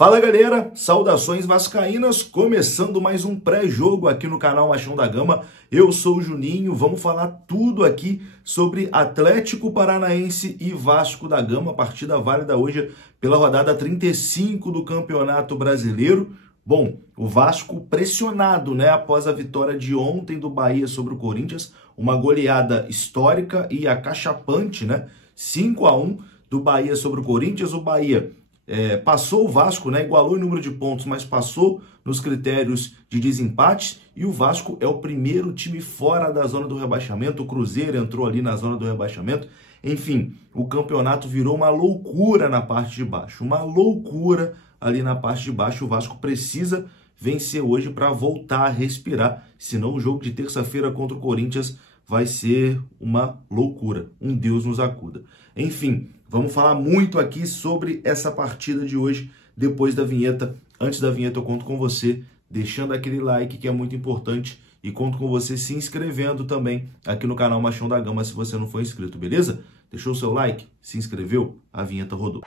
Fala galera, saudações vascaínas, começando mais um pré-jogo aqui no canal Machão da Gama. Eu sou o Juninho, vamos falar tudo aqui sobre Atlético Paranaense e Vasco da Gama, partida válida hoje pela rodada 35 do Campeonato Brasileiro. Bom, o Vasco pressionado, né, após a vitória de ontem do Bahia sobre o Corinthians, uma goleada histórica e acachapante, né, 5-1 do Bahia sobre o Corinthians. O Bahia passou o Vasco, né, igualou em número de pontos, mas passou nos critérios de desempate, e o Vasco é o primeiro time fora da zona do rebaixamento. O Cruzeiro entrou ali na zona do rebaixamento. Enfim, o campeonato virou uma loucura na parte de baixo, uma loucura ali na parte de baixo. O Vasco precisa vencer hoje para voltar a respirar, senão o jogo de terça-feira contra o Corinthians vai ser uma loucura, um Deus nos acuda. Enfim, vamos falar muito aqui sobre essa partida de hoje, depois da vinheta. Antes da vinheta eu conto com você, deixando aquele like que é muito importante, e conto com você se inscrevendo também aqui no canal Machão da Gama se você não for inscrito, beleza? Deixou o seu like? Se inscreveu? A vinheta rodou.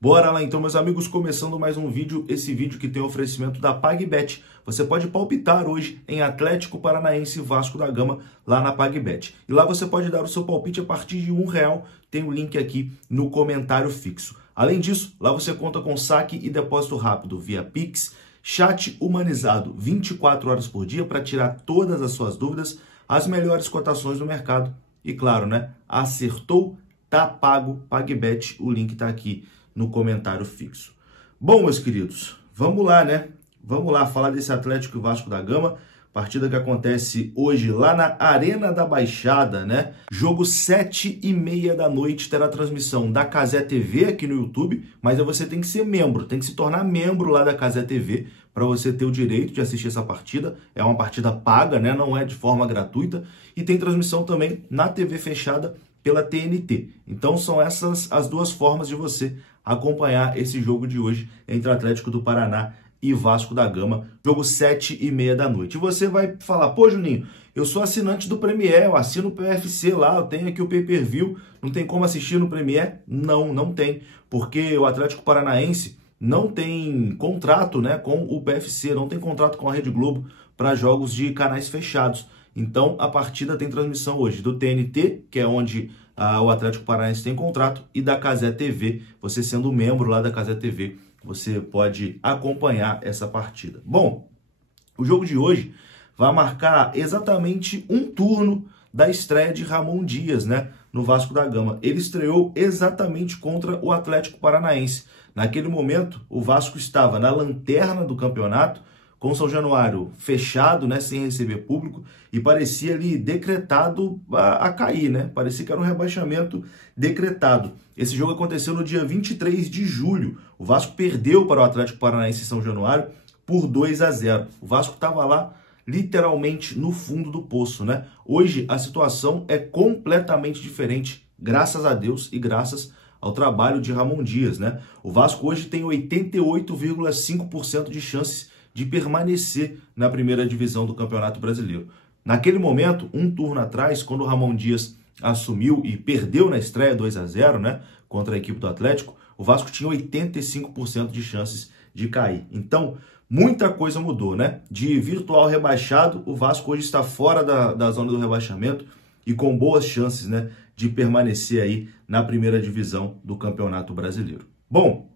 Bora lá então, meus amigos, começando mais um vídeo, esse vídeo que tem oferecimento da PagBet. Você pode palpitar hoje em Atlético Paranaense e Vasco da Gama lá na PagBet. E lá você pode dar o seu palpite a partir de R$1, tem o link aqui no comentário fixo. Além disso, lá você conta com saque e depósito rápido via Pix, chat humanizado 24 horas por dia para tirar todas as suas dúvidas, as melhores cotações do mercado e claro, né, acertou, tá pago, PagBet, o link tá aqui no comentário fixo. Bom, meus queridos, vamos lá, né? Vamos lá falar desse Atlético e Vasco da Gama, partida que acontece hoje lá na Arena da Baixada, né? Jogo 7h30 da noite, terá transmissão da Cazé TV aqui no YouTube, mas aí você tem que ser membro, tem que se tornar membro lá da Cazé TV para você ter o direito de assistir essa partida. É uma partida paga, né? Não é de forma gratuita, e tem transmissão também na TV fechada pela TNT. Então são essas as duas formas de você acompanhar esse jogo de hoje entre Atlético do Paraná e Vasco da Gama, jogo 7h30 da noite. E você vai falar, pô Juninho, eu sou assinante do Premier, eu assino o PFC lá, eu tenho aqui o pay-per-view, não tem como assistir no Premier? Não, não tem, porque o Atlético Paranaense não tem contrato, né, com o PFC, não tem contrato com a Rede Globo para jogos de canais fechados. Então, a partida tem transmissão hoje do TNT, que é onde o Atlético Paranaense tem contrato, e da Cazé TV. Você sendo membro lá da Cazé TV, você pode acompanhar essa partida. Bom, o jogo de hoje vai marcar exatamente um turno da estreia de Ramon Dias, né, no Vasco da Gama. Ele estreou exatamente contra o Atlético Paranaense. Naquele momento, o Vasco estava na lanterna do campeonato, com São Januário fechado, né, sem receber público, e parecia ali decretado a cair, né? Parecia que era um rebaixamento decretado. Esse jogo aconteceu no dia 23 de julho. O Vasco perdeu para o Atlético Paranaense em São Januário por 2-0. O Vasco estava lá literalmente no fundo do poço, né? Hoje a situação é completamente diferente, graças a Deus e graças ao trabalho de Ramon Dias, né? O Vasco hoje tem 88,5% de chances de permanecer na primeira divisão do Campeonato Brasileiro. Naquele momento, um turno atrás, quando o Ramon Dias assumiu e perdeu na estreia 2-0, né, contra a equipe do Atlético, o Vasco tinha 85% de chances de cair. Então, muita coisa mudou, né? De virtual rebaixado, o Vasco hoje está fora da zona do rebaixamento e com boas chances, né, de permanecer aí na primeira divisão do Campeonato Brasileiro. Bom,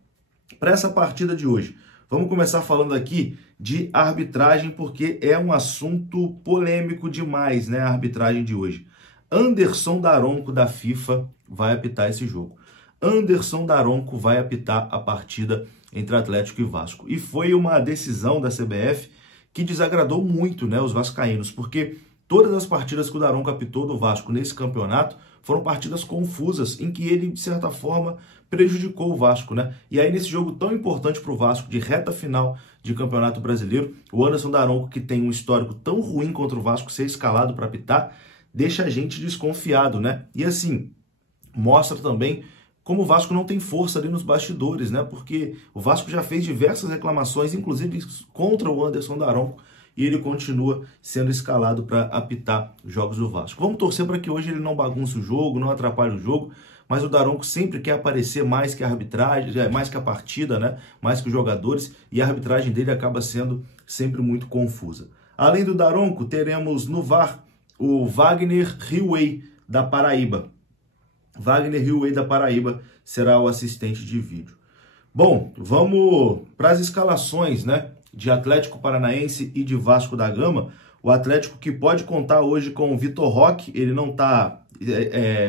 para essa partida de hoje, vamos começar falando aqui de arbitragem, porque é um assunto polêmico demais, né, a arbitragem de hoje. Anderson Daronco, da FIFA, vai apitar esse jogo. Anderson Daronco vai apitar a partida entre Atlético e Vasco. E foi uma decisão da CBF que desagradou muito, né, os vascaínos, porque todas as partidas que o Daronco apitou do Vasco nesse campeonato foram partidas confusas, em que ele, de certa forma, prejudicou o Vasco, né? E aí, nesse jogo tão importante para o Vasco, de reta final de Campeonato Brasileiro, o Anderson Daronco, que tem um histórico tão ruim contra o Vasco, ser escalado para apitar, deixa a gente desconfiado, né? E assim, mostra também como o Vasco não tem força ali nos bastidores, né? Porque o Vasco já fez diversas reclamações, inclusive contra o Anderson Daronco, e ele continua sendo escalado para apitar jogos do Vasco. Vamos torcer para que hoje ele não bagunce o jogo, não atrapalhe o jogo, mas o Daronco sempre quer aparecer mais que a arbitragem, mais que a partida, né? Mais que os jogadores, e a arbitragem dele acaba sendo sempre muito confusa. Além do Daronco, teremos no VAR o Wagner Riway, da Paraíba. Wagner Riway, da Paraíba, será o assistente de vídeo. Bom, vamos para as escalações, né, de Atlético Paranaense e de Vasco da Gama. O Atlético que pode contar hoje com o Vitor Roque, ele não está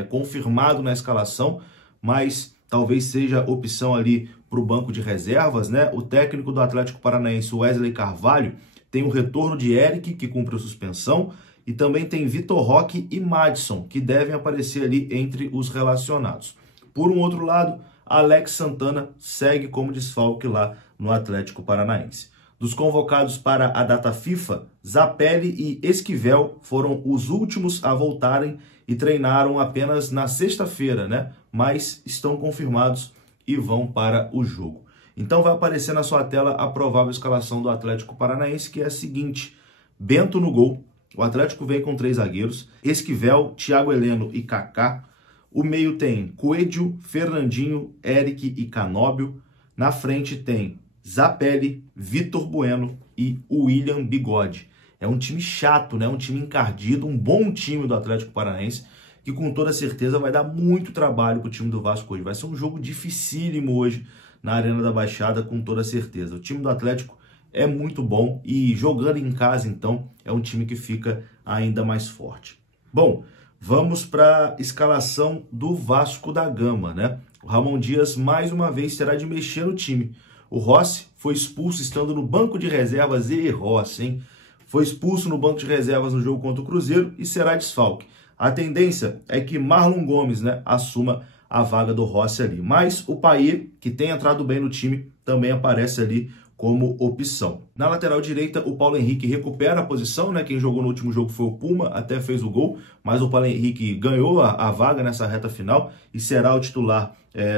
confirmado na escalação, mas talvez seja opção ali para o banco de reservas, né? O técnico do Atlético Paranaense, Wesley Carvalho, tem o retorno de Eric, que cumpriu suspensão, e também tem Vitor Roque e Madison, que devem aparecer ali entre os relacionados. Por um outro lado, Alex Santana segue como desfalque lá no Atlético Paranaense. Dos convocados para a data FIFA, Zapelli e Esquivel foram os últimos a voltarem e treinaram apenas na sexta-feira, né? Mas estão confirmados e vão para o jogo. Então vai aparecer na sua tela a provável escalação do Atlético Paranaense, que é a seguinte: Bento no gol. O Atlético vem com 3 zagueiros: Esquivel, Thiago Heleno e Kaká. O meio tem Coelho, Fernandinho, Eric e Canóbio. Na frente tem Zapelli, Vitor Bueno e William Bigode. É um time chato, né? Um time encardido, um bom time do Atlético Paranaense, que com toda certeza vai dar muito trabalho para o time do Vasco hoje. Vai ser um jogo dificílimo hoje na Arena da Baixada, com toda certeza. O time do Atlético é muito bom e jogando em casa, então, é um time que fica ainda mais forte. Bom, vamos para a escalação do Vasco da Gama, né? O Ramon Dias, mais uma vez, terá de mexer no time. O Rossi foi expulso estando no banco de reservas, e Rossi, hein? Foi expulso no banco de reservas no jogo contra o Cruzeiro e será desfalque. A tendência é que Marlon Gomes, né, assuma a vaga do Rossi ali. Mas o Payet, que tem entrado bem no time, também aparece ali como opção. Na lateral direita, o Paulo Henrique recupera a posição, né? Quem jogou no último jogo foi o Puma, até fez o gol, mas o Paulo Henrique ganhou a vaga nessa reta final e será o titular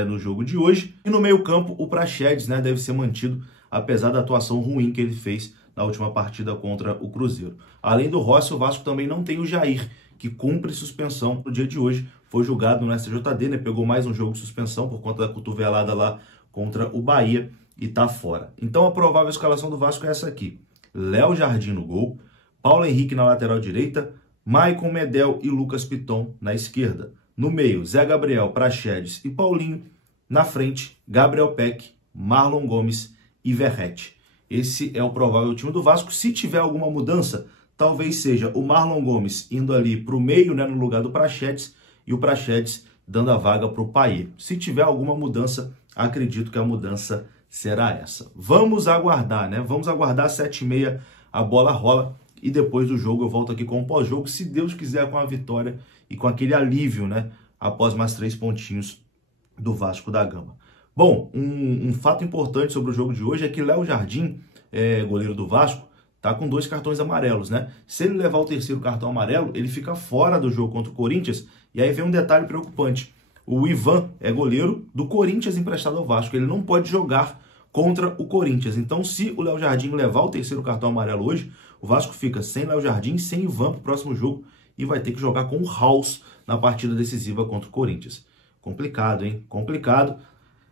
no jogo de hoje. E no meio-campo, o Praxedes, né, deve ser mantido, apesar da atuação ruim que ele fez na última partida contra o Cruzeiro. Além do Rossi, o Vasco também não tem o Jair, que cumpre suspensão no dia de hoje. Foi julgado no STJD, né? Pegou mais um jogo de suspensão por conta da cotovelada lá contra o Bahia e tá fora. Então a provável escalação do Vasco é essa aqui: Léo Jardim no gol, Paulo Henrique na lateral direita, Maicon Medel e Lucas Piton na esquerda. No meio, Zé Gabriel, Praxedes e Paulinho. Na frente, Gabriel Peck, Marlon Gomes e Verrete. Esse é o provável time do Vasco. Se tiver alguma mudança, talvez seja o Marlon Gomes indo ali para o meio, né, no lugar do Praxedes, e o Praxedes dando a vaga para o Payet. Se tiver alguma mudança, acredito que a mudança será essa. Vamos aguardar, né? Vamos aguardar às 7h30 a bola rola e depois do jogo eu volto aqui com o pós-jogo, se Deus quiser, com a vitória e com aquele alívio, né? Após mais 3 pontinhos do Vasco da Gama. Bom, um fato importante sobre o jogo de hoje é que Léo Jardim, goleiro do Vasco, tá com 2 cartões amarelos, né? Se ele levar o 3º cartão amarelo, ele fica fora do jogo contra o Corinthians. E aí vem um detalhe preocupante: o Ivan é goleiro do Corinthians emprestado ao Vasco. Ele não pode jogar contra o Corinthians. Então, se o Léo Jardim levar o 3º cartão amarelo hoje, o Vasco fica sem Léo Jardim, sem Ivan para o próximo jogo e vai ter que jogar com o House na partida decisiva contra o Corinthians. Complicado, hein? Complicado.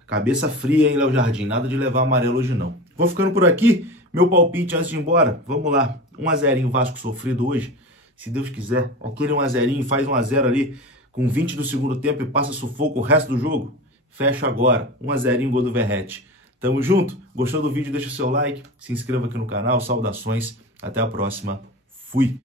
Cabeça fria, hein, Léo Jardim? Nada de levar amarelo hoje, não. Vou ficando por aqui. Meu palpite antes de ir embora. Vamos lá. 1-0 Vasco sofrido hoje. Se Deus quiser, aquele 1-0, faz 1-0 ali com 20 do segundo tempo e passa sufoco o resto do jogo. Fecha agora. 1-0, gol do Verrete. Tamo junto? Gostou do vídeo? Deixa o seu like, se inscreva aqui no canal. Saudações. Até a próxima. Fui!